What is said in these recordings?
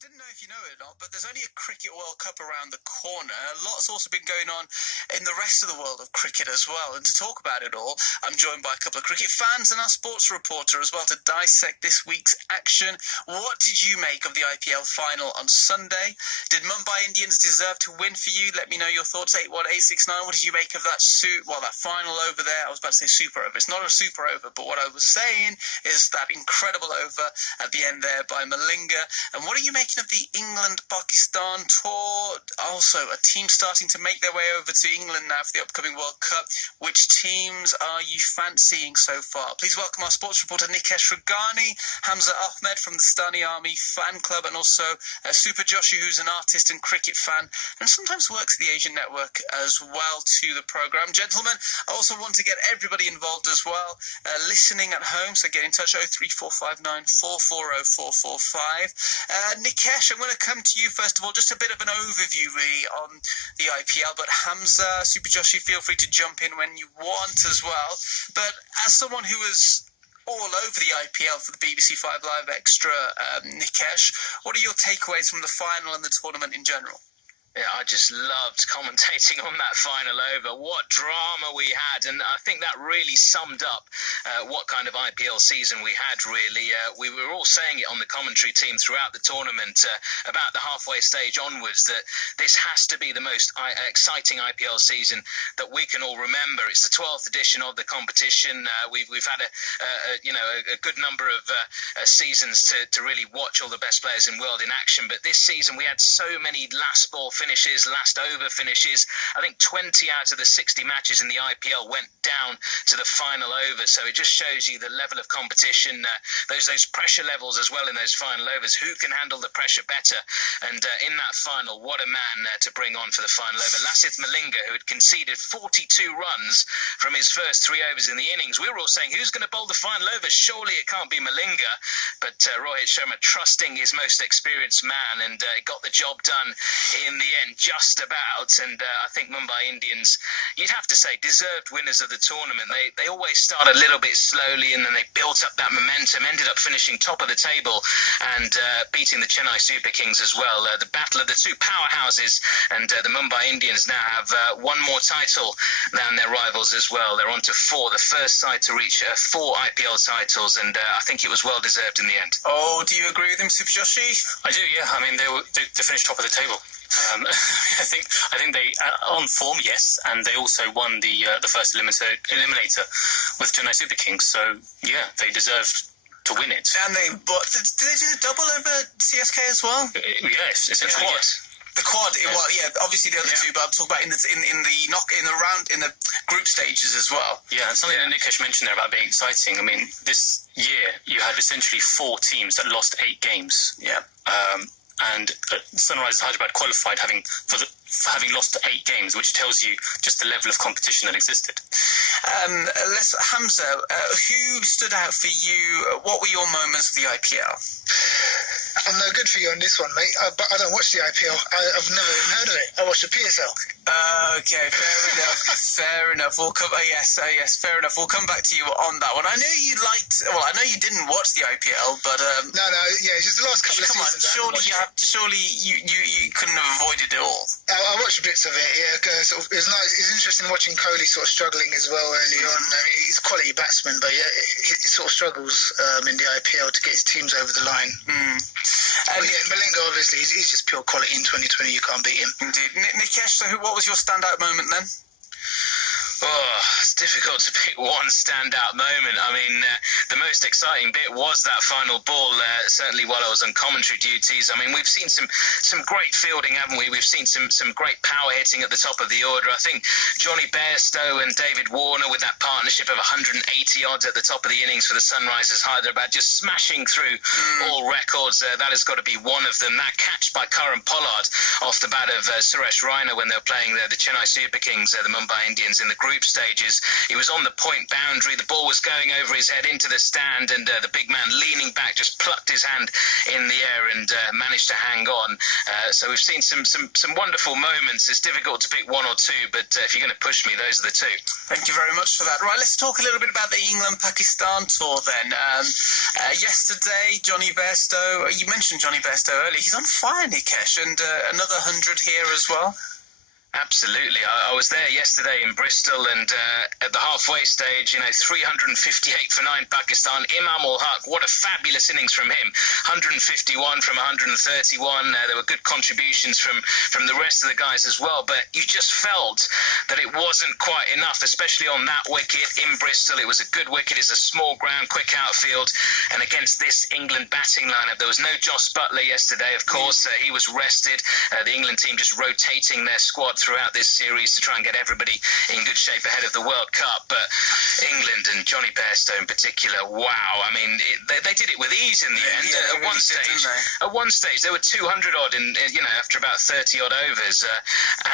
Didn't know if you know it or not, but there's only a Cricket World Cup around the corner. A lot's also been going on in the rest of the world of cricket as well. And to talk about it all, I'm joined by a couple of cricket fans and our sports reporter as well to dissect this week's action. What did you make of the IPL final on Sunday? Did Mumbai Indians deserve to win for you? Let me know your thoughts. 81869. What did you make of that that final over there? I was about to say super over. It's not a super over, but what I was saying is that incredible over at the end there by Malinga. And what are you making of the England-Pakistan tour? Also, a team starting to make their way over to England now for the upcoming World Cup. Which teams are you fancying so far? Please welcome our sports reporter Nikesh Rughani, Hamza Ahmed from the Stani Army fan club, and also Super Joshi, who's an artist and cricket fan, and sometimes works at the Asian Network as well to the programme. Gentlemen, I also want to get everybody involved as well, listening at home, so get in touch, 03459 440 445. Nikesh, I'm going to come to you first of all, just a bit of an overview really on the IPL, but Hamza, Super Joshi, feel free to jump in when you want as well. But as someone who was all over the IPL for the BBC 5 Live Extra, Nikesh, what are your takeaways from the final and the tournament in general? Yeah, I just loved commentating on that final over. What drama we had, and I think that really summed up what kind of IPL season we had, really. We were all saying it on the commentary team throughout the tournament, about the halfway stage onwards, that this has to be the most exciting IPL season that we can all remember. It's the 12th edition of the competition. We've had a good number of seasons to really watch all the best players in the world in action, but this season we had so many last ball finishes, last over finishes. I think 20 out of the 60 matches in the IPL went down to the final over, so it just shows you the level of competition, those pressure levels as well in those final overs. Who can handle the pressure better? And in that final, what a man to bring on for the final over. Lasith Malinga, who had conceded 42 runs from his first 3 overs in the innings. We were all saying, who's going to bowl the final over? Surely it can't be Malinga. But Rohit Sharma, trusting his most experienced man, and got the job done in the end, just about. And I think Mumbai Indians, you'd have to say, deserved winners of the tournament. They always start a little bit slowly, and then they built up that momentum, ended up finishing top of the table and beating the Chennai Super Kings as well. The battle of the two powerhouses, and the Mumbai Indians now have one more title than their rivals as well. They're on to 4, the first side to reach 4 IPL titles, and I think it was well deserved in the end. Oh, do you agree with him, Super Joshi? I do, yeah. I mean, they finished top of the table. I think they on form, yes, and they also won the first eliminator with Chennai Super Kings. So yeah, they deserved to win it. And did they do the double over CSK as well? Yes, essentially. Yeah. Yes. The quad, well, yeah, obviously the other two, but I'm talking about in the group stages as well. Yeah, and something that Nikesh mentioned there about being exciting. I mean, this year you had essentially 4 teams that lost 8 games. Yeah. And Sunrisers Hyderabad qualified having lost 8 games, which tells you just the level of competition that existed. Hamza, who stood out for you? What were your moments of the IPL? I'm no good for you on this one, mate. But I don't watch the IPL. I've never even heard of it. I watch the PSL. Okay, fair enough. Fair enough. We'll come. Yes, fair enough. We'll come back to you on that one. I know you liked. Well, I know you didn't watch the IPL, but no, yeah, just the last couple of seasons. Surely you couldn't have avoided it all. I watched bits of it. Yeah, sort of, it was nice. It's interesting watching Kohli sort of struggling as well early on. I mean, he's a quality batsman, but yeah, he sort of struggles in the IPL to get his teams over the line. But yeah, Malinga, obviously, he's just pure quality in 2020. You can't beat him. Indeed. Nikesh, so what was your standout moment then? Oh, it's difficult to pick one standout moment. I mean, the most exciting bit was that final ball, certainly while I was on commentary duties. I mean, we've seen some great fielding, haven't we? We've seen some great power hitting at the top of the order. I think Johnny Bairstow and David Warner, with that partnership of 180 odds at the top of the innings for the Sunrisers Hyderabad, just smashing through all records. That has got to be one of them. That catch by Karan Pollard off the bat of Suresh Raina when they were playing the Chennai Super Kings, the Mumbai Indians, in the group stages. He was on the point boundary. The ball was going over his head into the stand, and the big man leaning back just plucked his hand in the air and managed to hang on. So we've seen some wonderful moments. It's difficult to pick one or two, but if you're going to push me, those are the two. Thank you very much for that. Right, let's talk a little bit about the England-Pakistan tour then. Yesterday, Johnny Bairstow, you mentioned Johnny Bairstow earlier. He's on fire, Nikesh, and another 100 here as well. Absolutely. I was there yesterday in Bristol, and at the halfway stage, 358 for 9 Pakistan. Imam ul Haq, what a fabulous innings from him. 151 from 131. There were good contributions from the rest of the guys as well, but you just felt that it wasn't quite enough, especially on that wicket in Bristol. It was a good wicket. It's a small ground, quick outfield, and against this England batting lineup, there was no Jos Buttler yesterday, of course. He was rested. The England team just rotating their squad throughout this series to try and get everybody in good shape ahead of the World Cup. But England and Johnny Bairstow in particular, wow, I mean, they did it with ease in the end. At one stage they were 200 odd in after about 30 odd overs,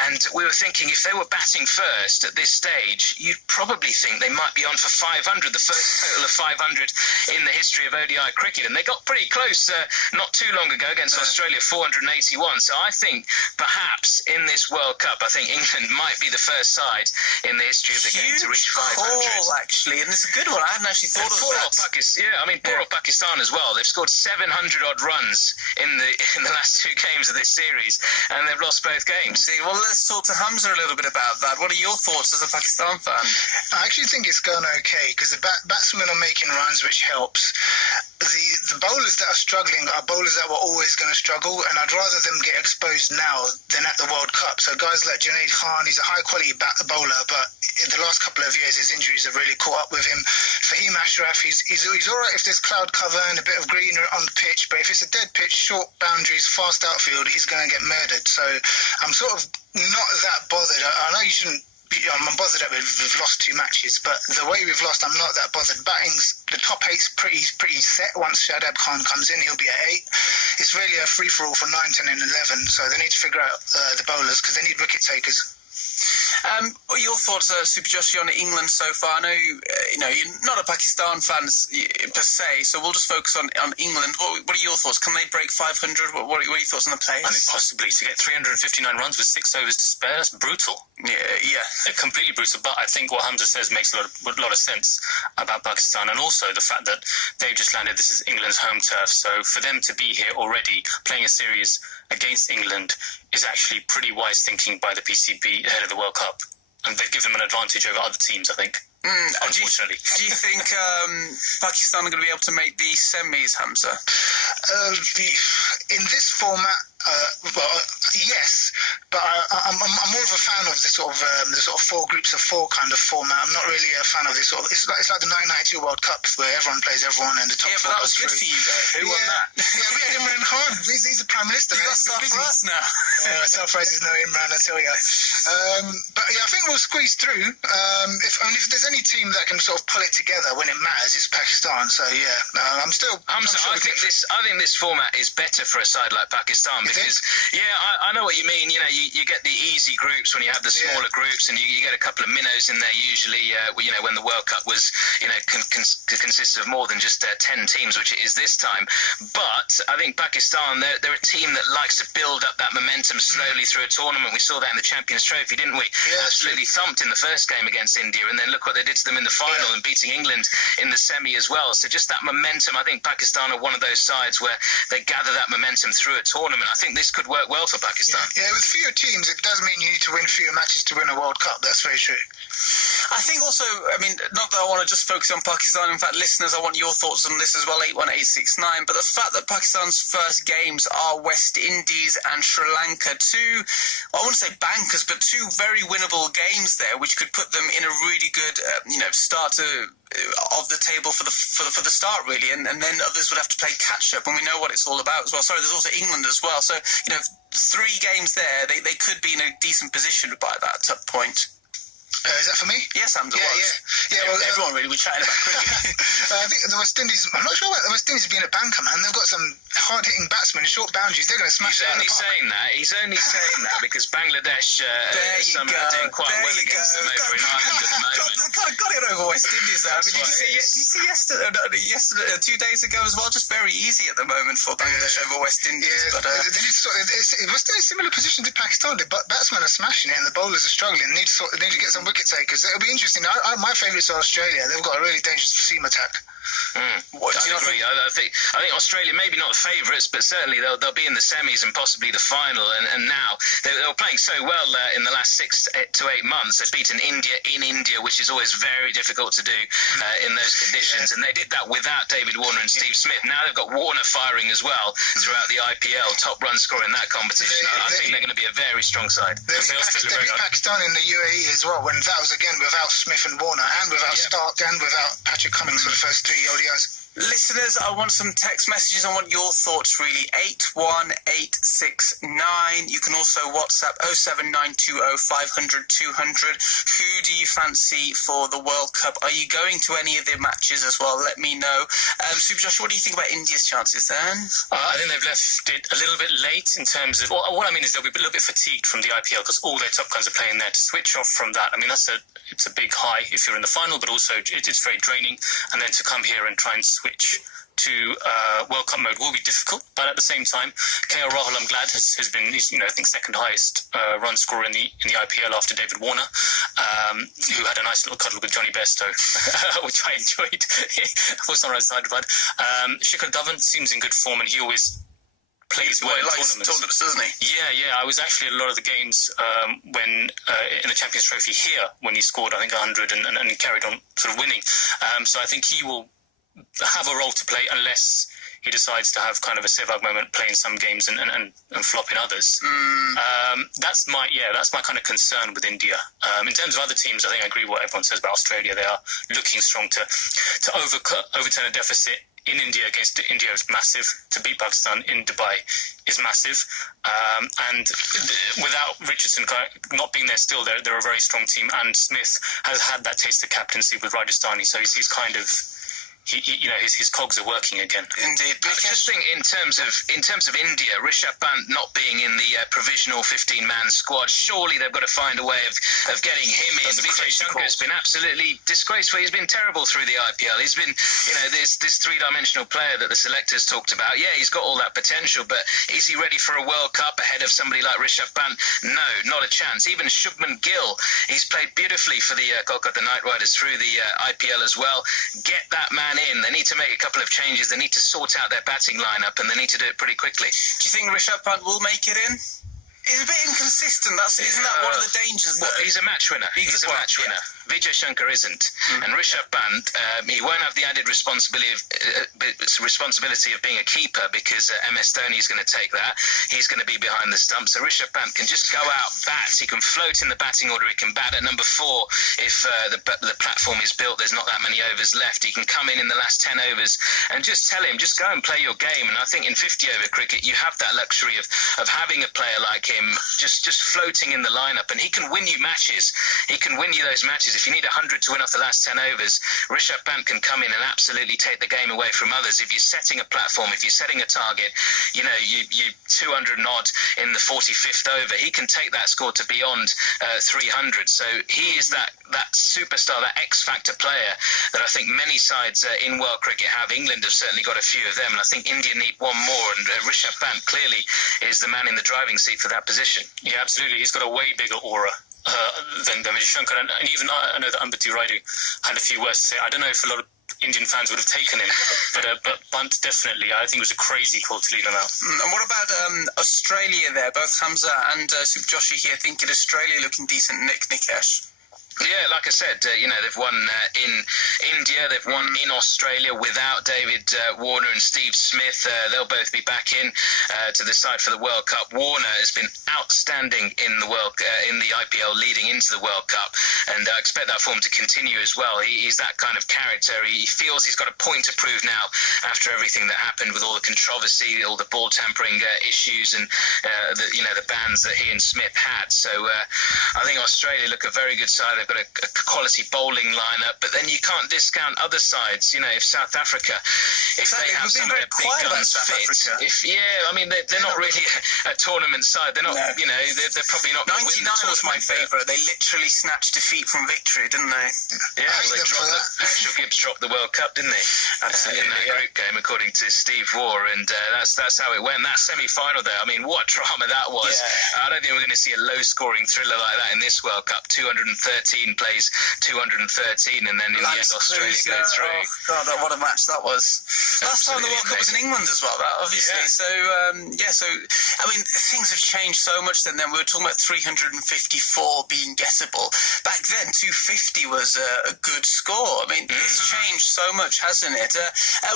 and we were thinking if they were batting first at this stage, you'd probably think they might be on for 500, the first total of 500 in the history of ODI cricket, and they got pretty close not too long ago against Australia, 481. So I think perhaps in this World Cup, I think England might be the first side in the history of the game to reach 500. Call, actually, and it's a good one. I hadn't actually thought of that. Poor old Pakistan as well. They've scored 700 odd runs in the last 2 games of this series, and they've lost both games. See, well, let's talk to Hamza a little bit about that. What are your thoughts as a Pakistan fan? I actually think it's going okay because the batsmen are making runs, which helps. The bowlers that are struggling are bowlers that were always going to struggle, and I'd rather them get exposed now than at the World Cup. So guys like Junaid Khan, he's a high-quality bowler, but in the last couple of years, his injuries have really caught up with him. Fahim Ashraf, he's all right if there's cloud cover and a bit of green on the pitch, but if it's a dead pitch, short boundaries, fast outfield, he's going to get murdered. So I'm sort of not that bothered. I know you shouldn't. I'm bothered that we've lost 2 matches, but the way we've lost, I'm not that bothered. Batting's, the top 8's pretty set. Once Shadab Khan comes in, he'll be at 8. It's really a free-for-all for 9, 10 and 11, so they need to figure out the bowlers because they need wicket takers. What are your thoughts, Super Joshi, on England so far? I know you're not a Pakistan fan per se, so we'll just focus on England. What are your thoughts? Can they break 500? What are your thoughts on the players? I mean, possibly. To get 359 runs with 6 overs to spare, that's brutal. Yeah. Completely brutal. But I think what Hamza says makes a lot of sense about Pakistan, and also the fact that they've just landed. This is England's home turf, so for them to be here already playing a series against England is actually pretty wise thinking by the PCB ahead of the World Cup, and they give them an advantage over other teams, I think. Unfortunately. Do you think Pakistan are going to be able to make the semis, Hamza? In this format, yes, but I'm more of a fan of the sort of 4 groups of 4 kind of format. I'm not really a fan of this sort of. It's like the 1992 World Cup where everyone plays everyone and the top 4. Yeah, but that was good for you, though. Who won that? Yeah, we had Imran Khan. He's the Prime Minister. You got Sarfraz now. Sarfraz is no Imran, I tell you. But yeah, I think we'll squeeze through. If there's any team that can sort of pull it together when it matters, it's Pakistan. So yeah, I'm still. Hamza, I think this format is better for a side like Pakistan because I know what you mean. You get the easy groups when you have the smaller groups, and you get a couple of minnows in there usually. When the World Cup was consisted of more than just 10 teams, which it is this time. But I think Pakistan, they're a team that likes to build up that momentum slowly through a tournament. We saw that in the Champions Trophy, didn't we? Yeah, absolutely thumped in the first game against India, and then look what they did to them in the final and beating England in the semi as well. So just that momentum, I think Pakistan are one of those sides where they gather that momentum through a tournament. I think this could work well for Pakistan. Yeah, with fewer teams, it does mean you need to win fewer matches to win a World Cup. That's very true. I think also, not that I want to just focus on Pakistan. In fact, listeners, I want your thoughts on this as well, 81869. But the fact that Pakistan's first games are West Indies and Sri Lanka, I wouldn't say bankers, but 2 very winnable games there, which could put them in a really good, start of the table for the start, really, and then others would have to play catch up, and we know what it's all about as well. Sorry, there's also England as well. So 3 games there, they could be in a decent position by that point. Is that for me? Yes, Hamza was. Yeah. Well, everyone really was chatting about cricket. I think the West Indies, I'm not sure about the West Indies being a banker, man. They've got some hard-hitting batsmen, short boundaries. They're going to smash it out of the park. He's only saying that because Bangladesh is somehow doing quite well against them over in Ireland at the moment. Got it over West Indies there. I mean, did you see yesterday, 2 days ago as well? Just very easy at the moment for Bangladesh over West Indies. Yeah, but they need to West Indies similar position to Pakistan. The batsmen are smashing it and the bowlers are struggling. They need to get some wicket takers. It'll be interesting. My favourites are Australia. They've got a really dangerous seam attack. What do you agree? I think Australia, maybe not the favourites, but certainly they'll be in the semis and possibly the final. And now they were playing so well in the last 6 to 8 months. They've beaten India in India, which is always very difficult to do in those conditions. And they did that without David Warner and Steve Smith. Now they've got Warner firing as well throughout the IPL, top run scorer in that competition. I think they're going to be a very strong side. They beat Pakistan in the UAE as well, when that was again without Smith and Warner, and without Stark, and without Patrick Cummins for the first 3 ODIs. Listeners, I want some text messages. I want your thoughts, really. 81869. You can also WhatsApp 07920 500 200. Who do you fancy for the World Cup? Are you going to any of the matches as well? Let me know. Super Josh, what do you think about India's chances then? I think they've left it a little bit late in terms of... What I mean is they'll be a little bit fatigued from the IPL because all their top guns are playing there. To switch off from that, I mean, it's a big high if you're in the final, but also it's very draining. And then to come here and try and switch to World Cup mode will be difficult, but at the same time, KL Rahul, I'm glad, has been, I think, second highest run scorer in the IPL after David Warner, who had a nice little cuddle with Johnny Bairstow, which I enjoyed. I was not right side, but Shikhar Dhawan seems in good form, and he always plays well in tournaments, doesn't he? Yeah. I was actually at a lot of the games when in the Champions Trophy here when he scored, I think, 100 and he carried on sort of winning. So I think he will have a role to play unless he decides to have kind of a Sehwag moment, playing some games and flop in others. That's my kind of concern with India. In terms of other teams, I think I agree with what everyone says about Australia. They are looking strong to overturn a deficit in India against India is massive. To beat Pakistan in Dubai is massive. And without Richardson not being there still, they're a very strong team. And Smith has had that taste of captaincy with Rajasthani, so he's kind of... his cogs are working again. Indeed. I just think in terms of India, Rishabh Pant not being in the provisional 15-man squad, surely they've got to find a way of getting him in. Vijay Shankar has been absolutely disgraceful. He's been terrible through the IPL. He's been, this three-dimensional player that the selectors talked about. Yeah, he's got all that potential, but is he ready for a World Cup ahead of somebody like Rishabh Pant? No, not a chance. Even Shubman Gill, he's played beautifully for the Kolkata Knight Riders through the IPL as well. Get that man in. They need to make a couple of changes. They need to sort out their batting lineup, and they need to do it pretty quickly. Do you think Rishabh Pant will make it in? He's a bit inconsistent. Isn't that one of the dangers? He's a match winner. He's a match winner. Vijay Shankar isn't, and Rishabh Pant, he won't have the added responsibility of being a keeper because MS Dhoni is going to take that. He's going to be behind the stump. So Rishabh Pant can just go out, bat. He can float in the batting order. He can bat at number 4 if the platform is built. There's not that many overs left. He can come in the last 10 overs and just tell him, just go and play your game. And I think in 50-over cricket, you have that luxury of having a player like him just floating in the lineup, and he can win you matches. He can win you those matches. If you need 100 to win off the last 10 overs, Rishabh Pant can come in and absolutely take the game away from others. If you're setting a platform, if you're setting a target, you 200 odd in the 45th over, he can take that score to beyond 300. So he is that superstar, that X-factor player that I think many sides in world cricket have. England have certainly got a few of them, and I think India need one more, and Rishabh Pant clearly is the man in the driving seat for that position. Yeah, absolutely. He's got a way bigger aura than Vijay Shankar, and even I know that Ambati Raidu had a few words to say. I don't know if a lot of Indian fans would have taken him, but Pant definitely. I think it was a crazy call to leave him out. And what about Australia there? Both Hamza and Super Joshi here thinking Australia looking decent. Nikesh. Yeah, like I said, they've won in India, they've won in Australia without David Warner and Steve Smith. They'll both be back in to the side for the World Cup. Warner has been outstanding in the IPL leading into the World Cup, and I expect that form to continue as well. He's that kind of character. He feels he's got a point to prove now after everything that happened with all the controversy, all the ball tampering issues, and the bans that he and Smith had. So I think Australia look a very good side. They've got a quality bowling lineup, but then you can't discount other sides. You know, if South Africa, if they have some of their big guns fit, I mean, they're not really a tournament side. They're not, you know, they're probably not going to win the tournament. 99 was my favourite. They literally snatched defeat from victory, didn't they? Yeah, they dropped Herschel Gibbs dropped the World Cup, didn't they? Absolutely, in that group game, according to Steve Waugh, and that's how it went. That semi-final there, I mean, what drama that was. I don't think we're going to see a low-scoring thriller like that in this World Cup. 213 plays 213, and then in the end Australia goes through. Oh God, what a match that was. Last time the World Cup was in England as well, that obviously. So I mean, things have changed so much then. We were talking about 354 being gettable. Back then 250 was a good score. I mean, it's changed so much, hasn't it?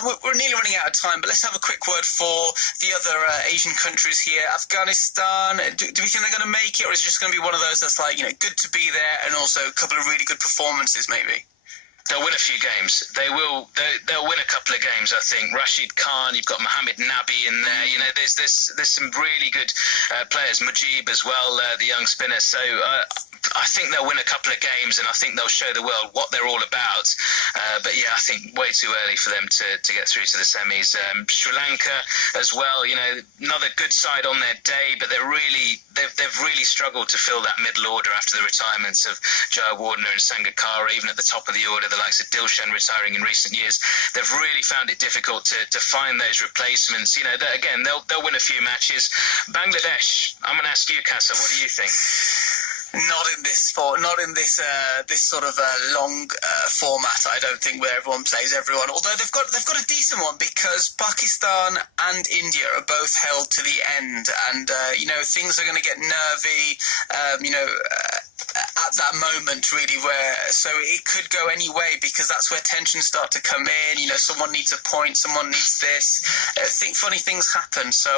We're nearly running out of time, but let's have a quick word for the other Asian countries here. Afghanistan, do we think they're going to make it, or is it just going to be one of those that's like, you know, good to be there and also a couple of really good performances maybe? They'll win a few games. They'll win a couple of games, I think. Rashid Khan, you've got Mohammed Nabi in there. You know, there's some really good players. Mujib as well, the young spinner. So I think they'll win a couple of games, and I think they'll show the world what they're all about. But yeah, I think way too early for them to get through to the semis. Sri Lanka as well. You know, another good side on their day, but they've really struggled to fill that middle order after the retirements of Jayawardene and Sangakkara, even at the top of the order. The likes of Dilshan retiring in recent years, they've really found it difficult to find those replacements. You know, again, they'll win a few matches. Bangladesh, I'm going to ask you, Qasa, what do you think? Not in this sport, not in this sort of long format. I don't think where everyone plays everyone. Although they've got a decent one, because Pakistan and India are both held to the end, and you know, things are going to get nervy. You know. At that moment, really, so it could go any way, because that's where tensions start to come in. You know, someone needs a point, someone needs this. Funny things happen. So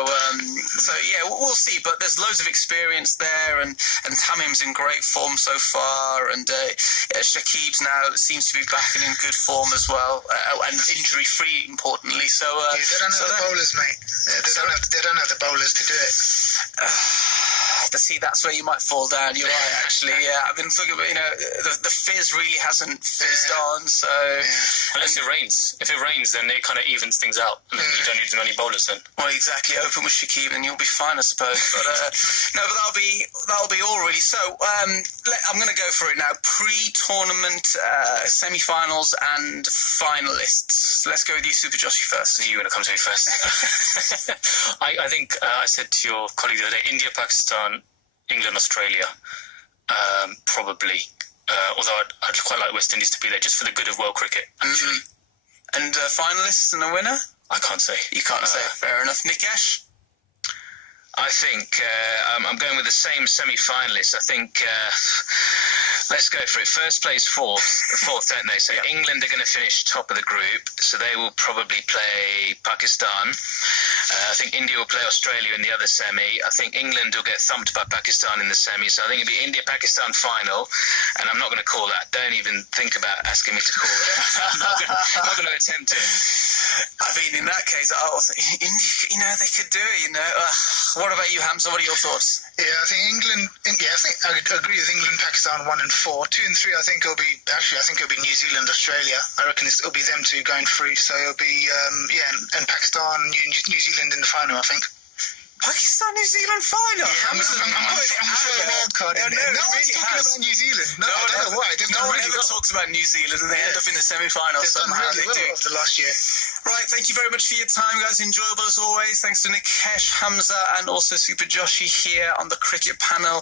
yeah, we'll see. But there's loads of experience there, and Tamim's in great form so far, and Shakib's now seems to be back and in good form as well, and injury-free, importantly. So they don't have the bowlers, mate. They don't have the bowlers to do it. See, that's where you might fall down. You're right, actually. Yeah, I've been thinking about, you know, the fizz really hasn't fizzed on. So unless it rains, if it rains, then it kind of evens things out, and then you don't need as many bowlers then. Well, exactly. Open with Shakib, and you'll be fine, I suppose. But no, but that'll be all really. So I'm going to go for it now. Pre-tournament semi-finals and finalists. Let's go with you, Super Joshi, first. You're going to come to me first. I think I said to your colleague the other day, India, Pakistan, England, Australia, probably. Although I'd quite like West Indies to be there, just for the good of world cricket, actually. And finalists and a winner? I can't say. You can't say. Fair enough. Nikesh? I think I'm going with the same semi-finalists. I think let's go for it. First place, fourth, don't they? So England are going to finish top of the group, so they will probably play Pakistan. I think India will play Australia in the other semi. I think England will get thumped by Pakistan in the semi. So I think it'll be India-Pakistan final, and I'm not going to call that. Don't even think about asking me to call it. I'm not going to attempt it. I mean, in that case, India, you know, they could do it, you know. What about you, Hamza? What are your thoughts? Yeah, I think I agree with England, Pakistan 1 and 4. 2 and 3, I think it'll be New Zealand, Australia. I reckon it'll be them two going through. So it'll be and Pakistan, New Zealand in the final, I think. Pakistan, New Zealand final. Yeah, I'm putting a wild card in there. No one's talking about New Zealand. No, I don't know why. No one ever talks about New Zealand, and they end up in the semi-finals somehow. They've done really well over the last year. Right, thank you very much for your time, guys. Enjoyable as always. Thanks to Nikesh, Hamza, and also Super Joshi here on the cricket panel.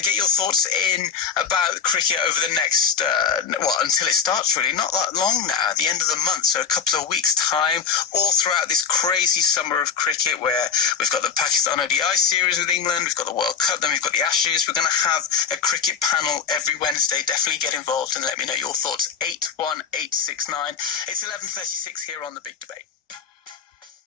Get your thoughts in about cricket over the next, until it starts, really. Not that long now, at the end of the month, so a couple of weeks' time, all throughout this crazy summer of cricket, where we've got the Pakistan ODI series with England, we've got the World Cup, then we've got the Ashes. We're going to have a cricket panel every Wednesday. Definitely get involved and let me know your thoughts. 81869. It's 11:36 here on The Big Debate.